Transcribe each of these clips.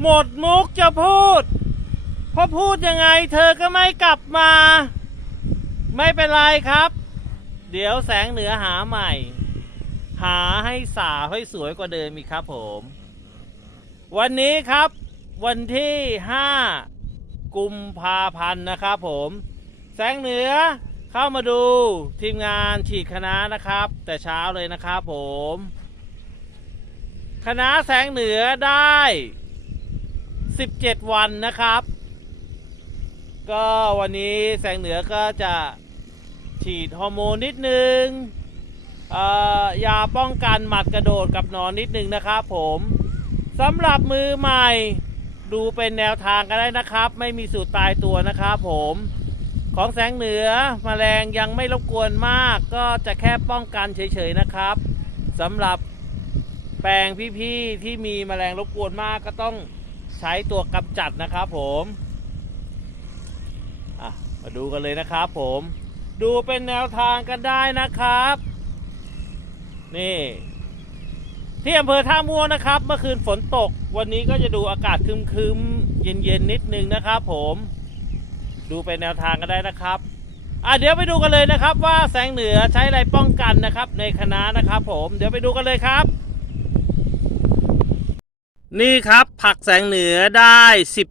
หมดมุกจะพูด เพราะพูดยังไงเธอก็ไม่กลับมา ไม่เป็นไรครับ เดี๋ยวแสงเหนือหาใหม่ หาให้สาวให้สวยกว่าเดิมอีกครับผม วันนี้ครับ วันที่ 5 กุมภาพันธ์นะครับผม แสงเหนือเข้ามาดูทีมงานฉีดคณะนะครับ แต่เช้าเลยนะครับผมคณะแสงเหนือได้ 17 วันนะครับ ก็วันนี้แสงเหนือก็จะฉีดฮอร์โมนนิดนึงอ่อยาป้องกันหมัดกระโดดกับหนอนนิดนึงนะครับผมสำหรับมือใหม่ดูเป็นแนวทางกันได้นะครับ ไม่มีสูตรตายตัวนะครับผมของแสงเหนือมแมลงยังไม่รบกวนมาก ก็จะแค่ป้องกันเฉยๆนะครับสำหรับแปลงพี่ๆที่มีแมลงรบกวนมากก็ต้อง ใช้ตัวกำจัดนะครับผมมาดูกันเลยนะครับผม ดูเป็นแนวทางกันได้นะครับ นี่ ที่อำเภอท่าม่วงนะครับ เมื่อคืนฝนตก วันนี้ก็จะดูอากาศครึมๆเย็นๆนิดนึงนะครับผม ดูเป็นแนวทางกันได้นะครับอะเดี๋ยวไปดูกันเลยนะครับ ว่าแสงเหนือใช้อะไรป้องกันนะครับ ในคณะนะครับ ผม เดี๋ยวไปดูกันเลยครับ นี่ครับผักแสงเหนือได้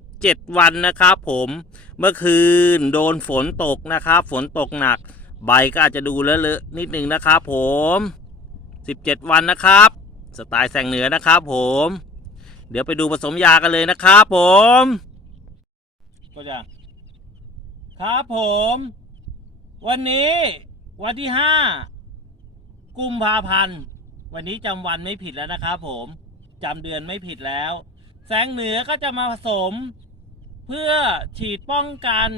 17 วันนะครับผมเมื่อคืนโดนฝนตกนะครับ ฝนตกหนัก ใบก็อาจจะดูเลอะๆนิดนึงนะครับผม 17 วันนะครับ สไตล์แสงเหนือนะครับผม เดี๋ยวไปดูผสมยากันเลยนะครับผมก็จะครับผม วันนี้วันที่ห้ากุมภาพันธ์ วันนี้จำวันไม่ผิดแล้วนะครับผม จำเดือนไม่ผิดแล้ว แสงเหนือก็จะมาผสม เพื่อฉีดป้องกัน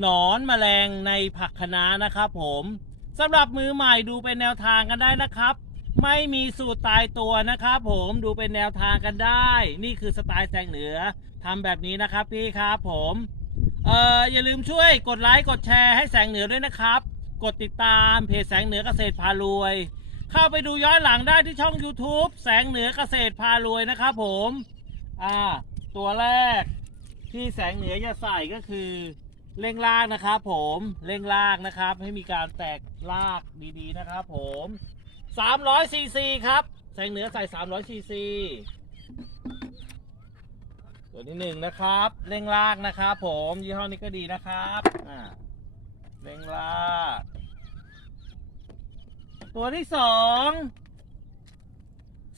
หนอนแมลงในผักคะน้านะครับผมสำหรับมือใหม่ดูเป็นแนวทางกันได้นะครับ ไม่มีสูตรตายตัวนะครับผมดูเป็นแนวทางกันได้ นี่คือสไตล์แสงเหนือทำแบบนี้นะครับพี่ครับผมเอ่ออย่าลืมช่วยกดไลค์กดแชร์ให้แสงเหนือด้วยนะครับ กดติดตามเพจแสงเหนือเกษตรพารวย เข้าไปดูย้อนหลังได้ที่ช่อง YouTube แสงเหนือเกษตรพารวยนะครับผมอ่าตัวแรกที่แสงเหนือจะใส่ก็คือเร่งรากนะครับผมเร่งรากนะครับ ให้มีการแตกรากดีๆนะครับผม300ซีซีครับ แสงเหนือใส่300ซีซีตัวที่หนึ่งนะครับเร่งลากนะครับผมยี่ห้อนี้ก็ดีนะครับอ่าเร่งลาก ตัวที่สอง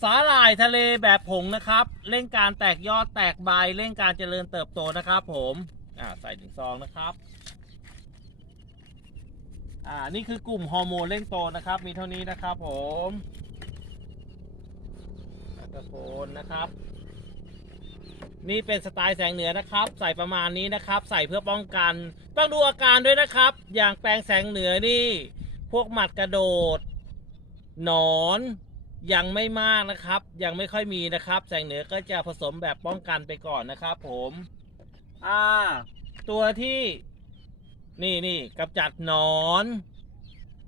สาหร่ายทะเลแบบผงนะครับ เร่งการแตกยอดแตกใบเร่งการเจริญเติบโตนะครับ ผมอ่าใส่หนึ่งซองนะครับอ่านี่คือกลุ่มฮอร์โมนเร่งโตนะครับ มีเท่านี้นะครับ ผมตะโกนนะครับ นี่เป็นสไตล์แสงเหนือนะครับ ใส่ประมาณนี้นะครับ ใส่เพื่อป้องกัน ต้องดูอาการด้วยนะครับ อย่างแปลงแสงเหนือนี่ พวกหมัดกระโดด หนอนยังไม่มากนะครับ ยังไม่ค่อยมีนะครับ แสงเหนือก็จะผสมแบบป้องกันไปก่อนนะครับ ผมอ่าตัวที่นี่นี่กำจัดหนอน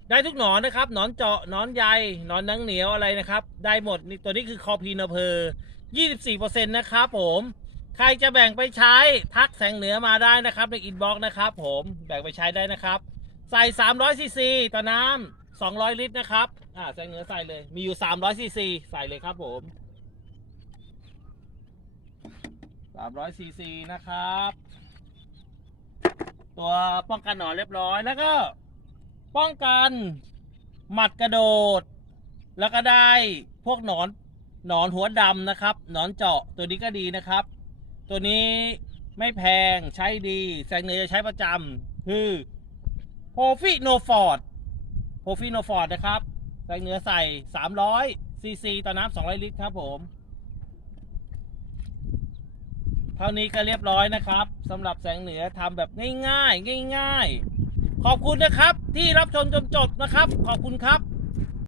ได้ทุกหนอนนะครับ หนอนเจาะหนอนใยหนอนนังเหนียวอะไรนะครับ ได้หมดนี่ตัวนี้คือคอพีนเพอร์24%นะครับผมใครจะแบ่งไปใช้ทักแสงเหนือมาได้นะครับในอินบ็อกซ์นะครับ ผมแบ่งไปใช้ได้นะครับ ใส่300ซีซีต่อน้ำ 200 ลิตรนะครับ อ่าแสงเนื้อใส่เลย มีอยู่ 300ซีซีใส่เลยครับผม300ซีซีนะครับ ตัวป้องกันหนอนเรียบร้อยแล้วก็ ป้องกันหมัดกระโดด แล้วก็ได้พวกหนอนหนอนหัวดำนะครับ หนอนเจาะตัวนี้ก็ดีนะครับ ตัวนี้ไม่แพงใช้ดีแสงเนือจะใช้ประจำคือโพฟิโนฟอร์ด โพฟิโนฟอร์ดนะครับแสงเหนือใส่ 300ซีซีต่อน้ำ200 ลิตรครับผม เท่านี้ก็เรียบร้อยนะครับสำหรับแสงเหนือทำแบบง่ายๆ ง่าย ๆ ขอบคุณนะครับที่รับชมจนจบนะครับ ขอบคุณครับ